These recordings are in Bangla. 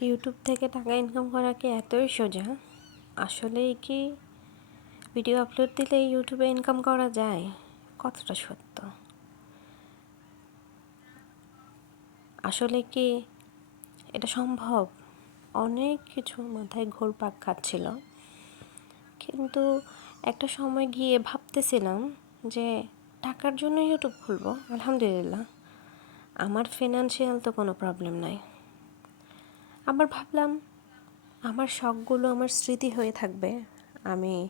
ইউটিউব থেকে টাকা ইনকাম করা কি এতই সোজা? আসলেই কি ভিডিও আপলোড দিলে ইউটিউবে ইনকাম করা যায়? কতটা সত্য? আসলে কি এটা সম্ভব? অনেক কিছু মাথায় ঘোরপাক খাচ্ছিল। কিন্তু একটা সময় গিয়ে ভাবতেছিলাম যে টাকার জন্য ইউটিউব খুলবো, আলহামদুলিল্লাহ। আমার ফিনান্সিয়াল তো কোনো প্রবলেম নাই। আবার ভাবলাম, আমার শখগুলো, আমার স্মৃতি হয়ে থাকবে। আমি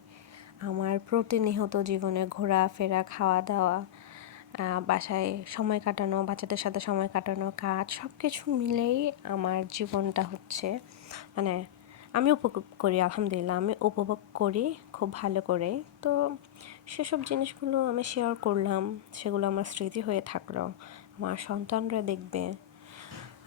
আমার প্রতিনিয়ত জীবনে ঘোরাফেরা খাওয়া দাওয়া বাসায় সময় কাটানো, বাচ্চাদের সাথে সময় কাটানো, কাজ সব কিছু মিলেই আমার জীবনটা হচ্ছে। মানে আমি উপভোগ করি, আলহামদুলিল্লাহ, আমি উপভোগ করি খুব ভালো করে। তো সেসব জিনিসগুলো আমি শেয়ার করলাম, সেগুলো আমার স্মৃতি হয়ে থাকল। আমার সন্তানরা দেখবে।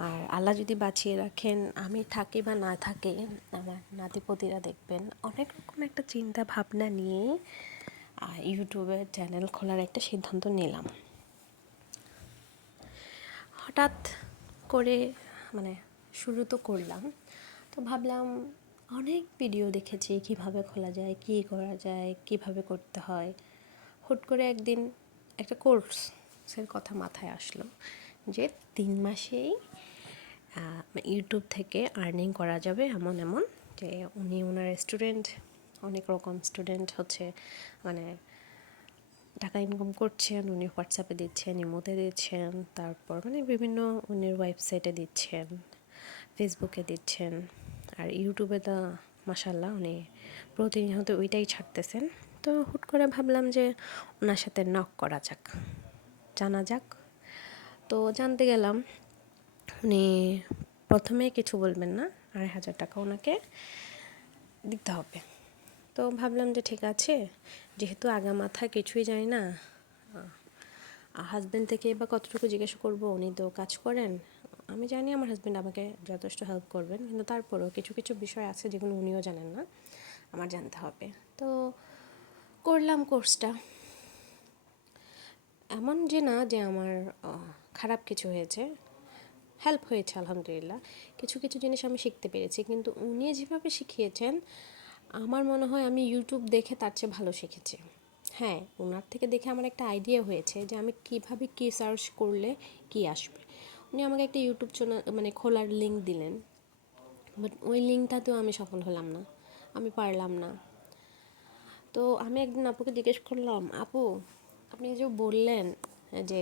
আর আল্লাহ যদি বাঁচিয়ে রাখেন, আমি থাকি বা না থাকি, আমার নাতিপতিরা দেখবেন অনেক রকম একটা চিন্তা ভাবনা নিয়ে ইউটিউবের চ্যানেল খোলার একটা সিদ্ধান্ত নিলাম। হঠাৎ করে মানে শুরু তো করলাম। তো ভাবলাম অনেক ভিডিও দেখেছি, কীভাবে খোলা যায়, কী করা যায়, কীভাবে করতে হয়। হুট করে একদিন একটা কোর্সের কথা মাথায় আসলো যে তিন মাসেই ইউটিউব থেকে আর্নিং করা যাবে এমন এমন যে উনি ওনার স্টুডেন্ট অনেক রকম স্টুডেন্ট হচ্ছে মানে টাকা ইনকাম করছেন, উনি হোয়াটসঅ্যাপে দিচ্ছেন ইমোতে দিচ্ছেন, তারপর মানে বিভিন্ন উনির ওয়েবসাইটে দিচ্ছেন ফেসবুকে দিচ্ছেন, আর ইউটিউবে তো মাসাল্লাহ উনি প্রতিনিয়ত ওইটাই ছাড়তেছেন। তো হুট করে ভাবলাম যে ওনার সাথে নক করা যাক, জানা যাক। তো জানতে গেলাম উনি প্রথমে কিছু বলবেন না, আড়াই হাজার টাকা ওনাকে দিতে হবে। তো ভাবলাম যে ঠিক আছে, যেহেতু আগা মাথা কিছুই জানি না হাজব্যান্ড থেকে বা কতটুকু জিজ্ঞেস করব, উনি তো কাজ করেন, আমি জানি আমার হাজব্যান্ড আমাকে যথেষ্ট হেল্প করবেন, কিন্তু তারপরেও কিছু কিছু বিষয় আছে যেগুলো উনিও জানেন না, আমার জানতে হবে। তো করলাম কোর্সটা এমন যে না যে আমার খারাপ কিছু হয়েছে হেল্প হয়েছে, আলহামদুলিল্লাহ। কিছু কিছু জিনিস আমি শিখতে পেরেছি, কিন্তু উনি যেভাবে শিখিয়েছেন, আমার মনে হয় আমি ইউটিউব দেখে তার চেয়ে ভালো শিখেছি। হ্যাঁ ওনার থেকে দেখে আমার একটা আইডিয়া হয়েছে যে আমি কীভাবে কী সার্চ করলে কি আসবে। উনি আমাকে একটা ইউটিউব চ্যানেল মানে খোলার লিঙ্ক দিলেন বাট ওই লিঙ্কটাতেও আমি সফল হলাম না, আমি পারলাম না। তো আমি একদিন আপুকে জিজ্ঞেস করলাম, আপু, আপনি যে বললেন যে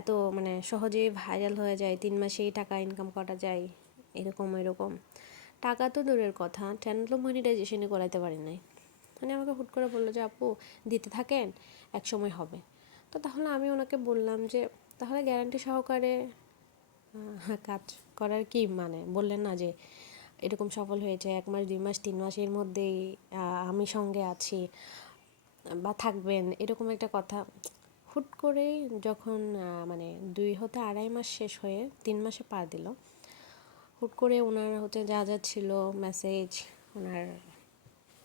এত মানে সহজেই ভাইরাল হয়ে যায়, তিন মাসেই টাকা ইনকাম করা যায়, এরকম এরকম টাকা তো দূরের কথা চ্যানেলও মনিটাইজেশনই করাইতে পারি নাই। মানে আমাকে হুট করে বলল যে, আপু, দিতে থাকেন এক সময় হবে। তো তাহলে আমি ওনাকে বললাম যে, তাহলে গ্যারান্টি সহকারে কাজ করার কি মানে? বললেন না যে, এরকম সফল হয়েছে, এক মাস, দুই মাস, তিন মাসের মধ্যেই আমি সঙ্গে আছি বা থাকবেন, এরকম একটা কথা। হুট করেই যখন মানে দুই হতে আড়াই মাস শেষ হয়ে তিন মাসে পা দিল, হুট করে ওনার হচ্ছে যা যা ছিল মেসেজ ওনার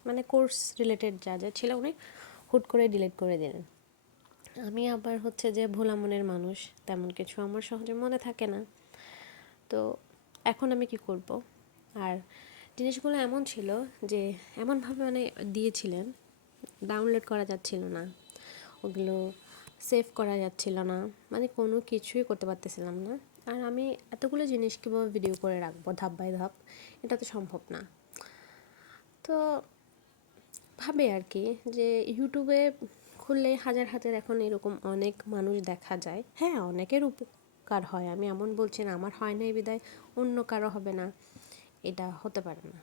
মানে কোর্স রিলেটেড যা যা ছিল উনি হুট করে ডিলিট করে দিলেন। আমি আবার হচ্ছে যে ভোলা মনের মানুষ, তেমন কিছু আমার সহজে মনে থাকে না। তো এখন আমি কি করব? আর জিনিসগুলো এমন ছিল যে এমনভাবে মানে দিয়েছিলেন ডাউনলোড করা যাচ্ছিল না। ওগুলো সেভ করা যাচ্ছিল না। মানে কোনো কিছুই করতে পারতেছিলাম না। আর আমি এতগুলো জিনিস কীভাবে ভিডিও করে রাখব ধাপ বাই ধাপ, এটা তো সম্ভব না। তো ভাবে আর কি যে ইউটিউবে খুললে হাজার হাজার এখন এরকম অনেক মানুষ দেখা যায়। হ্যাঁ অনেকের উপকার হয়। আমি এমন বলছি না, আমার হয় নাই বিদায়, অন্য কারও হবে না। এটা হতে পারে না।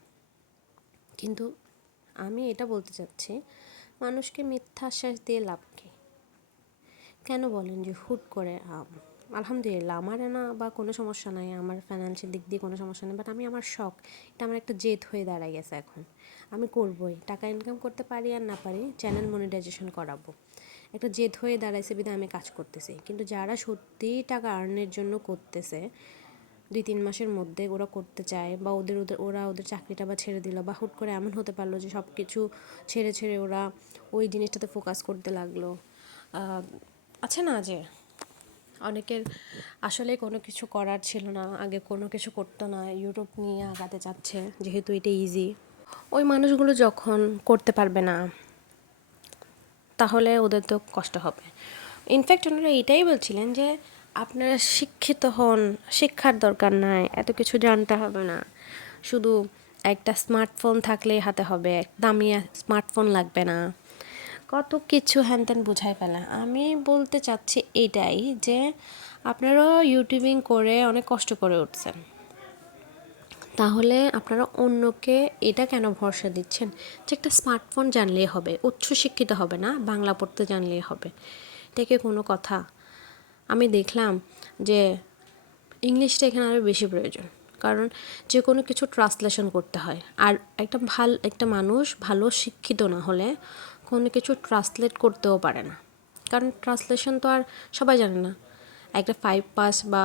কিন্তু আমি এটা বলতে চাচ্ছি, মানুষকে মিথ্যা আশ্বাস দিয়ে লাভ কী? কেন বলেন যে হুট করে আলহামদুলিল্লাহ, আমার না বা কোনো সমস্যা নাই, আমার ফাইন্যান্সিয়াল দিক দিয়ে কোনো সমস্যা নেই বাট আমি আমার শখ, এটা আমার একটা জেদ হয়ে দাঁড়ায় গেছে এখন। আমি করবই, টাকা ইনকাম করতে পারি আর না পারি চ্যানেল মনিটাইজেশন করাবো। একটা জেদ হয়ে দাঁড়াইছে বিধায় আমি কাজ করতেছি। কিন্তু যারা সত্যিই টাকা আর্নের জন্য করতেছে, দুই তিন মাসের মধ্যে ওরা করতে চায় বা ওদের ওদের, ওরা ওদের চাকরিটা বা ছেড়ে দিল বা হুট করে এমন হতে পারল যে সব কিছু ছেড়ে ছেড়ে ওরা ওই জিনিসটাতে ফোকাস করতে লাগল। আছে না যে অনেকের আসলে কোনো কিছু করার ছিল না, আগে কোনো কিছু করতো না ইউটিউব নিয়ে আগাতে চাচ্ছে, যেহেতু এটা ইজি ওই মানুষগুলো যখন করতে পারবে না, তাহলে ওদের তো কষ্ট হবে। ইনফ্যাক্ট ওনারা এটাই বলছিলেন যে আপনারা শিক্ষিত হন, শিক্ষার দরকার নাই, এত কিছু জানতে হবে না। শুধু একটা স্মার্টফোন থাকলেই হাতে হবে, দামি স্মার্টফোন লাগবে না। কত কিছু হ্যান ত্যান বুঝাই ফেলা। আমি বলতে চাচ্ছি এটাই যে, আপনারা ইউটিউবিং করে অনেক কষ্ট করে উঠছেন। তাহলে আপনারা অন্যকে এটা কেন ভরসা দিচ্ছেন? যে একটা স্মার্টফোন জানলেই হবে উচ্চ শিক্ষিত হবে না, বাংলা পড়তে জানলেই হবে। এটা কি কোনো কথা। আমি দেখলাম যে ইংলিশটা এখানে আরও বেশি প্রয়োজন। কারণ যে কোনো কিছু ট্রান্সলেশন করতে হয়। আর একটা ভালো, একটা মানুষ ভালো শিক্ষিত না হলে কোনো কিছু ট্রান্সলেট করতেও পারে না। কারণ ট্রান্সলেশন তো আর সবাই জানে না। একটা ফাইভ পাস বা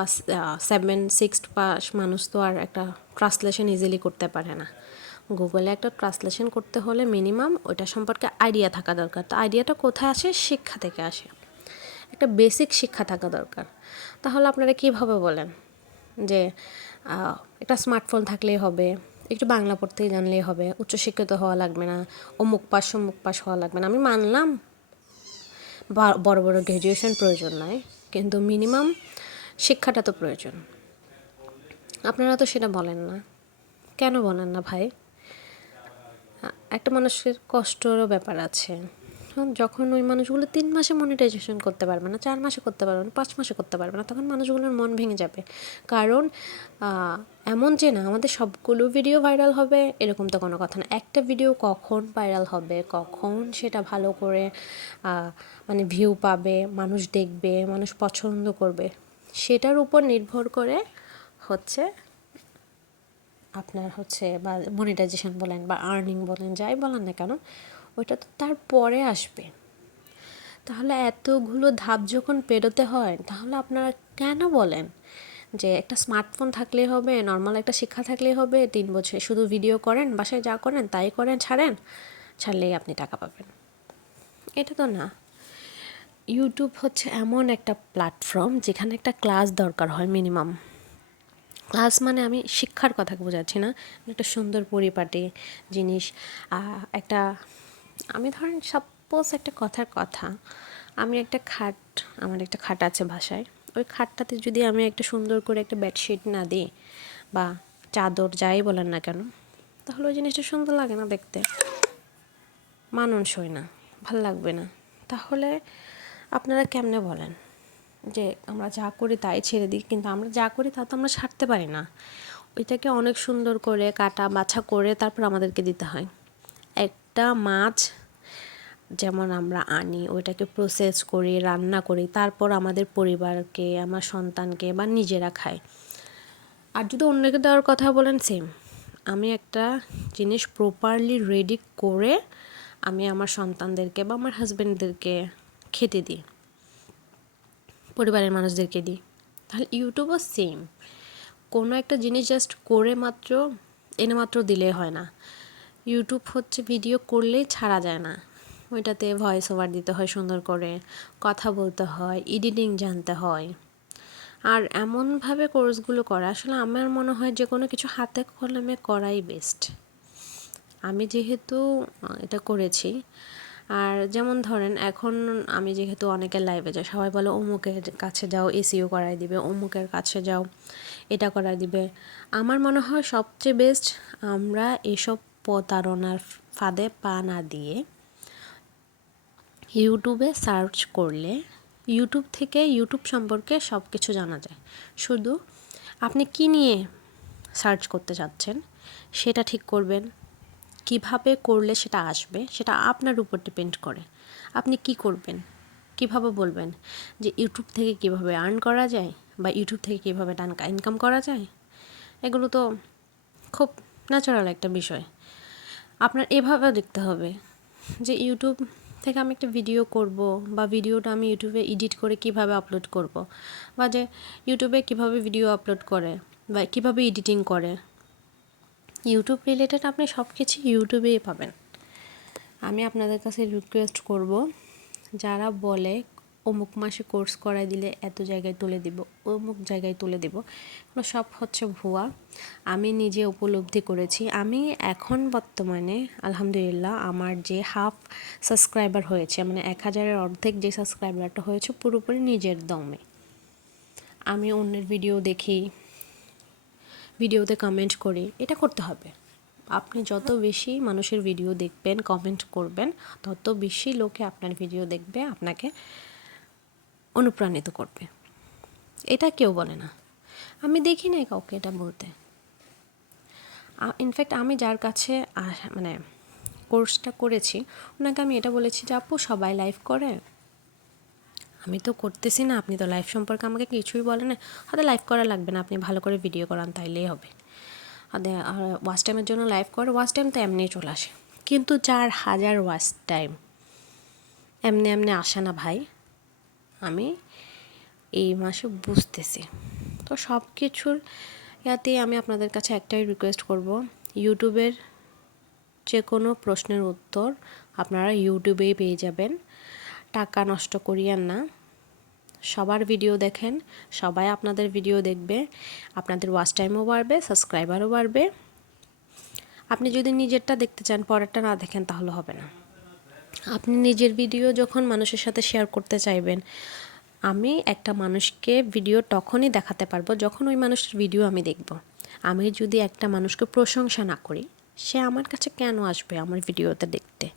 সেভেন সিক্স পাস মানুষ তো আর একটা ট্রান্সলেশন ইজিলি করতে পারে না। গুগলে একটা ট্রান্সলেশন করতে হলে মিনিমাম ওইটা সম্পর্কে আইডিয়া থাকা দরকার। তো আইডিয়াটা কোথায় আসে? শিক্ষা থেকে আসে। একটা বেসিক শিক্ষা থাকা দরকার। তাহলে আপনারা কীভাবে বলেন যে একটা স্মার্টফোন থাকলেই হবে? একটু বাংলা পড়তেই জানলেই হবে। উচ্চশিক্ষিত হওয়া লাগবে না অমুক পাস অমুক পাস হওয়া লাগবে না। আমি মানলাম বড় বড় গ্র্যাজুয়েশন প্রয়োজন নয়, কিন্তু মিনিমাম শিক্ষাটা তো প্রয়োজন। আপনারা তো সেটা বলেন না। কেন বলেন না ভাই? একটা মানুষের কষ্টরও ব্যাপার আছে। যখন ওই মানুষগুলো তিন মাসে মনিটাইজেশন করতে পারবে না, চার মাসে করতে পারবে না, পাঁচ মাসে করতে পারবে না, তখন মানুষগুলোর মন ভেঙে যাবে। কারণ এমন যে না, আমাদের সবগুলো ভিডিও ভাইরাল হবে, এরকম তো কোনো কথা না। একটা ভিডিও কখন ভাইরাল হবে, কখন সেটা ভালো করে মানে ভিউ পাবে, মানুষ দেখবে, মানুষ পছন্দ করবে, সেটার উপর নির্ভর করে হচ্ছে আপনার হচ্ছে বা মনিটাইজেশন বলেন বা আর্নিং বলেন, যাই বলেন না কেন ওইটা তো তারপরে আসবে। তাহলে এতগুলো ধাপ যখন পেরোতে হয়, তাহলে আপনারা কেন বলেন যে একটা স্মার্টফোন থাকলেই হবে, নর্মাল একটা শিক্ষা থাকলেই হবে, তিন বছর শুধু ভিডিও করেন, বাসায় যা করেন তাই করেন, ছাড়েন, ছাড়লেই আপনি টাকা পাবেন। এটা তো না। ইউটিউব হচ্ছে এমন একটা প্ল্যাটফর্ম যেখানে একটা ক্লাস দরকার হয় মিনিমাম ক্লাস মানে আমি শিক্ষার কথা বোঝাচ্ছি না, একটা সুন্দর পরিপাটি জিনিস একটা আমি ধরেন সাপোজ একটা কথার কথা, আমি একটা খাট, আমার একটা খাট আছে বাসায়, ওই খাটটাতে যদি আমি একটা সুন্দর করে একটা বেডশিট না দিই বা চাদর যাই বলেন না কেন, তাহলে ওই জিনিসটা সুন্দর লাগে না দেখতে। মানানসই না, ভালো লাগবে না। তাহলে আপনারা কেমনে বলেন যে আমরা যা করি তাই ছেড়ে দিই, কিন্তু আমরা যা করি তা তো আমরা ছাড়তে পারি না। ওইটাকে অনেক সুন্দর করে কাটা বাছা করে তারপর আমাদেরকে দিতে হয়। একটা মাছ যেমন আমরা আনি, ওইটাকে প্রসেস করি, রান্না করি, তারপর আমাদের পরিবারকে, আমার সন্তানকে বা নিজেরা খাই আর যদি অন্যকে দেওয়ার কথা বলেন সেম আমি একটা জিনিস প্রপারলি রেডি করে আমি আমার সন্তানদেরকে বা আমার হাজব্যান্ডদেরকে খেতে দিই, পরিবারের মানুষদেরকে দিই। তাহলে ইউটিউবও সেম কোনো একটা জিনিস জাস্ট করে মাত্র, এনে মাত্র দিলে হয় না। ইউটিউব হচ্ছে ভিডিও করলেই ছাড়া যায় না। ওইটাতে ভয়েস ওভার দিতে হয় সুন্দর করে, কথা বলতে হয় এডিটিং জানতে হয়। আর এমনভাবে কোর্সগুলো করা, আসলে আমার মনে হয় যে কোনো কিছু হাতে কলমে করাই বেস্ট আমি যেহেতু এটা করেছি, আর যেমন ধরেন এখন আমি যেহেতু অনেকের লাইভে যাই, সবাই বলে, অমুকের কাছে যাও, এসিও করাই দিবে, অমুকের কাছে যাও, এটা করাই দিবে। আমার মনে হয় সবচেয়ে বেস্ট আমরা এসব প্রতারণার ফাঁদে পা না দিয়ে ইউটিউবে সার্চ করলে ইউটিউব থেকে ইউটিউব সম্পর্কে সব কিছু জানা যায়। শুধু আপনি কি নিয়ে সার্চ করতে চাচ্ছেন সেটা ঠিক করবেন, কীভাবে করলে সেটা আসবে, সেটা আপনার উপর ডিপেন্ড করে। আপনি কি করবেন, কীভাবে বলবেন যে ইউটিউব থেকে কীভাবে আর্ন করা যায় বা ইউটিউব থেকে কীভাবে টাকা ইনকাম করা যায়, এগুলো তো খুব ন্যাচারাল একটা বিষয়। আপনার এভাবে দেখতে হবে যে ইউটিউব থেকে আমি একটা ভিডিও করব বা ভিডিওটা আমি ইউটিউবে এডিট করে কীভাবে আপলোড করব বা যে ইউটিউবে কীভাবে ভিডিও আপলোড করে বা কীভাবে এডিটিং করে। ইউটিউব রিলেটেড আপনি সব কিছু ইউটিউবেই পাবেন। আমি আপনাদের কাছে রিকোয়েস্ট করব, যারা বলে অমুক মাসে কোর্স করাই দিলে এত জায়গায় তুলে দিব, অমুক জায়গায় তুলে দিব। এগুলো সব হচ্ছে ভুয়া। আমি নিজে উপলব্ধি করেছি। আমি এখন বর্তমানে, আলহামদুলিল্লাহ, আমার যে হাফ সাবস্ক্রাইবার হয়েছে মানে এক হাজারের অর্ধেক যে সাবস্ক্রাইবারটা হয়েছে, পুরোপুরি নিজের দমে। আমি অন্যের ভিডিও দেখি, ভিডিওতে কমেন্ট করি, এটা করতে হবে। আপনি যত বেশি মানুষের ভিডিও দেখবেন কমেন্ট করবেন, তত বেশি লোকে আপনার ভিডিও দেখবে, আপনাকে অনুপ্রাণিত করবে। এটা কেউ বলে না। আমি দেখি নাই কাউকে এটা বলতে। ইনফ্যাক্ট আমি যার কাছে মানে কোর্সটা করেছি, ওনাকে আমি এটা বলেছি যে, আপু, সবাই লাইভ করে। আমি তো করতেছি না, আপনি তো লাইভ সম্পর্কে আমাকে কিছুই বলেন না। হয়তো লাইভ করা লাগবে না, আপনি ভালো করে ভিডিও করান, তাইলেই হবে। আর ওয়াচ টাইমের জন্য লাইভ করে ওয়াচ টাইম তো এমনি চলে আসে। কিন্তু চার হাজার ওয়াচ টাইম এমনি এমনি আসে না ভাই। আমি এই মাসে বুঝতেছি। তো সব কিছুর ইয়াতে আমি আপনাদের কাছে একটাই রিকোয়েস্ট করব, ইউটিউবের যে কোনো প্রশ্নের উত্তর আপনারা ইউটিউবেই পেয়ে যাবেন। টাকা নষ্ট করিয়েন না। সবার ভিডিও দেখেন, সবাই আপনাদের ভিডিও দেখবে। আপনাদের ওয়াচ টাইমও বাড়বে সাবস্ক্রাইবারও বাড়বে। আপনি যদি নিজেরটা দেখতে চান, পরেরটা না দেখেন, তাহলে হবে না। আপনি নিজের ভিডিও যখন মানুষের সাথে শেয়ার করতে চাইবেন, আমি একটা মানুষকে ভিডিও তখনই দেখাতে পারব যখন ওই মানুষের ভিডিও আমি দেখব। আমি যদি একটা মানুষকে প্রশংসা না করি, সে আমার কাছে কেন আসবে আমার ভিডিওতে দেখতে?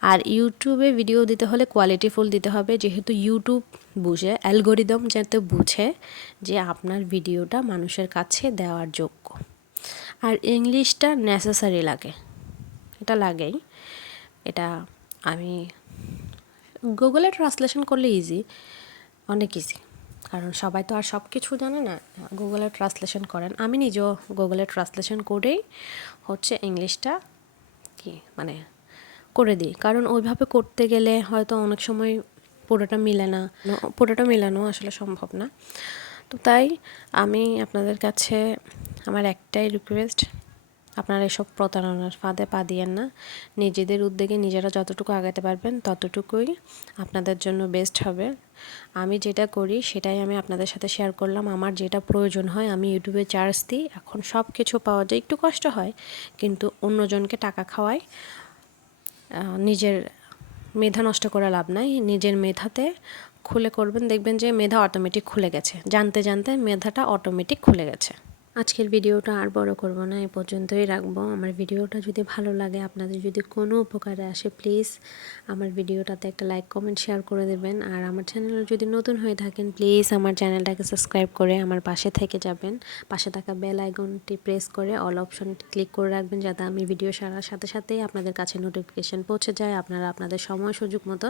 আর ইউটিউবে ভিডিও দিতে হলে কোয়ালিটিফুল দিতে হবে, যেহেতু ইউটিউব বুঝে অ্যালগোরিদম যাতে বুঝে যে আপনার ভিডিওটা মানুষের কাছে দেওয়ার যোগ্য। আর ইংলিশটা নেসেসারি লাগে। এটা লাগেই। এটা আমি গুগলে ট্রান্সলেশন করলে ইজি অনেক ইজি কারণ সবাই তো আর সব কিছু জানে না গুগলে ট্রান্সলেশন করেন। আমি নিজেও গুগলে ট্রান্সলেশন করেই হচ্ছে ইংলিশটা কি মানে করে দিই। কারণ ওইভাবে করতে গেলে হয়তো অনেক সময় পুরোটা মিলে না, পুরোটা মেলানো আসলে সম্ভব না। তো তাই আমি আপনাদের কাছে আমার একটাই রিকোয়েস্ট আপনারা এসব প্রতারণার ফাঁদে পা দিয়েন না। নিজেদের উদ্যোগে নিজেরা যতটুকু আগাতে পারবেন, ততটুকুই আপনাদের জন্য বেস্ট হবে। আমি যেটা করি, সেটাই আমি আপনাদের সাথে শেয়ার করলাম। আমার যেটা প্রয়োজন হয়, আমি ইউটিউবে চার্জ দিই। এখন সব কিছু পাওয়া যায়, একটু কষ্ট হয়, কিন্তু অন্যজনকে টাকা খাওয়াই নিজের মেধা নষ্ট করে লাভ নাই। নিজের মেধাতে খুলে করবেন, দেখবেন যে মেধা অটোমেটিক খুলে গেছে। জানতে জানতে মেধাটা অটোমেটিক খুলে গেছে। আজকের ভিডিওটা আর বড় করব না এই পর্যন্তই রাখব। আমার ভিডিওটা যদি ভালো লাগে, আপনাদের যদি কোনো উপকারে আসে প্লিজ আমার ভিডিওটাতে একটা লাইক কমেন্ট শেয়ার করে দেবেন। আর আমার চ্যানেল যদি নতুন হয়ে থাকেন প্লিজ আমার চ্যানেলটাকে সাবস্ক্রাইব করে আমার পাশে থেকে যাবেন। পাশে থাকা বেল আইকনটি প্রেস করে অল অপশনটি ক্লিক করে রাখবেন, যাতে আমি ভিডিও সারার সাথে সাথেই আপনাদের কাছে নোটিফিকেশান পৌঁছে যায়, আপনারা আপনাদের সময় সুযোগ মতো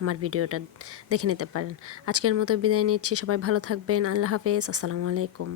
আমার ভিডিওটা দেখে নিতে পারেন। আজকের মতো বিদায় নিচ্ছি, সবাই ভালো থাকবেন, আল্লাহ হাফেজ, আসসালামু আলাইকুম।